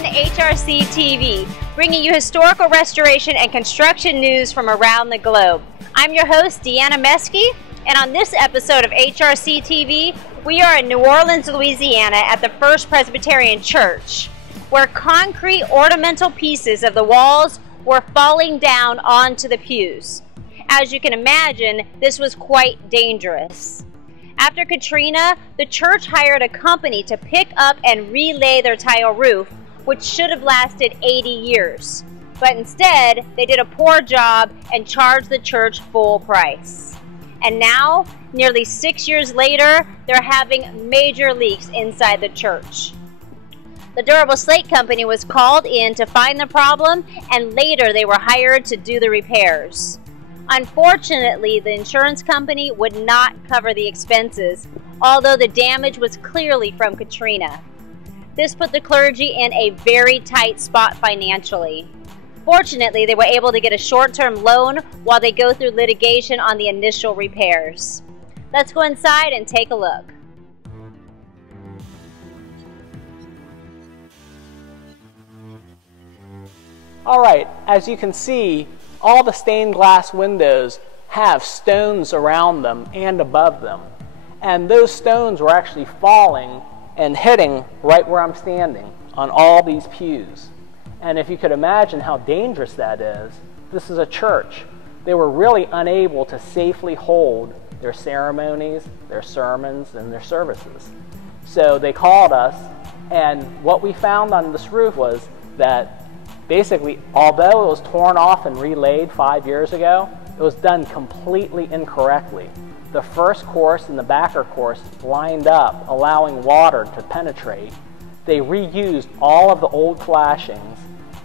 Welcome to HRC TV, bringing you historical restoration and construction news from around the globe. I'm your host, Deanna Meske, and on this episode of HRC TV, we are in New Orleans, Louisiana at the First Presbyterian Church, where concrete ornamental pieces of the walls were falling down onto the pews. As you can imagine, this was quite dangerous. After Katrina, the church hired a company to pick up and relay their tile roof, which should have lasted 80 years. But instead, they did a poor job and charged the church full price. And now, nearly 6 years later, they're having major leaks inside the church. The Durable Slate company was called in to find the problem, and later they were hired to do the repairs. Unfortunately, the insurance company would not cover the expenses, although the damage was clearly from Katrina. This put the clergy in a very tight spot financially. Fortunately, they were able to get a short-term loan while they go through litigation on the initial repairs. Let's go inside and take a look. All right, as you can see, all the stained glass windows have stones around them and above them. And those stones were actually falling and hitting right where I'm standing on all these pews. And if you could imagine how dangerous that is, this is a church. They were really unable to safely hold their ceremonies, their sermons, and their services. So they called us, and what we found on this roof was that basically, although it was torn off and relaid 5 years ago, it was done completely incorrectly. The first course and the backer course lined up, allowing water to penetrate. They reused all of the old flashings,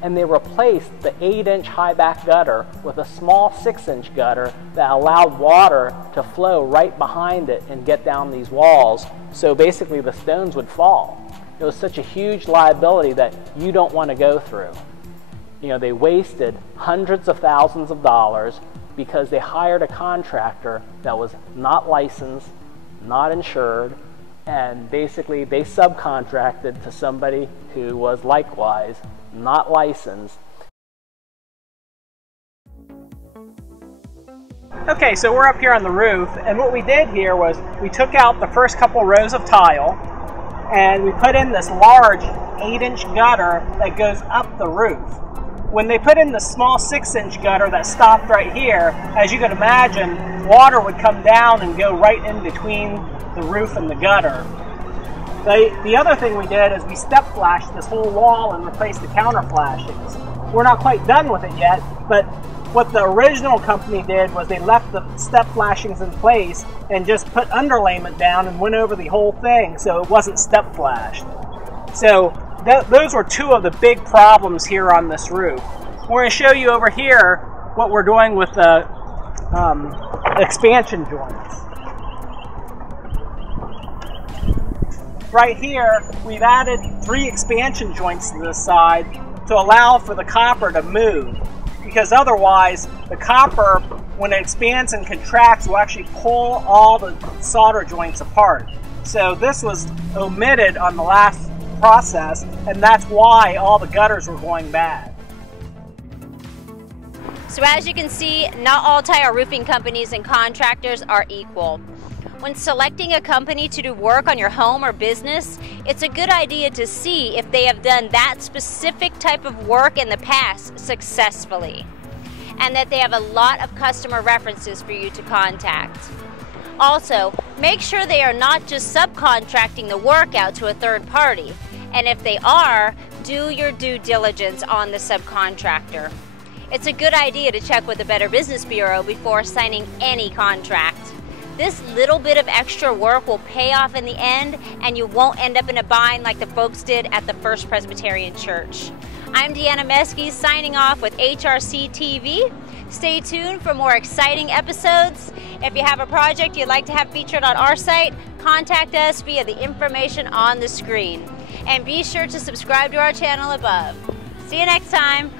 and they replaced the 8-inch high back gutter with a small 6-inch gutter that allowed water to flow right behind it and get down these walls, so basically the stones would fall. It was such a huge liability that you don't want to go through. You know, they wasted hundreds of thousands of dollars because they hired a contractor that was not licensed, not insured, and basically they subcontracted to somebody who was likewise not licensed. Okay, so we're up here on the roof, and what we did here was we took out the first couple rows of tile and we put in this large 8-inch gutter that goes up the roof. When they put in the small 6-inch gutter that stopped right here, as you can imagine, water would come down and go right in between the roof and the gutter. The other thing we did is we step flashed this whole wall and replaced the counter flashings. We're not quite done with it yet, but what the original company did was they left the step flashings in place and just put underlayment down and went over the whole thing so it wasn't step flashed. So those were two of the big problems here on this roof. We're going to show you over here what we're doing with the expansion joints. Right here, we've added 3 expansion joints to this side to allow for the copper to move, because otherwise the copper, when it expands and contracts, will actually pull all the solder joints apart. So this was omitted on the last process, and that's why all the gutters were going bad. So as you can see, not all tile roofing companies and contractors are equal. When selecting a company to do work on your home or business, it's a good idea to see if they have done that specific type of work in the past successfully, and that they have a lot of customer references for you to contact. Also, make sure they are not just subcontracting the work out to a third party, and if they are, do your due diligence on the subcontractor. It's a good idea to check with the Better Business Bureau before signing any contract. This little bit of extra work will pay off in the end, and you won't end up in a bind like the folks did at the First Presbyterian Church. I'm Deanna Meske signing off with HRC TV. Stay tuned for more exciting episodes. If you have a project you'd like to have featured on our site, contact us via the information on the screen. And be sure to subscribe to our channel above. See you next time.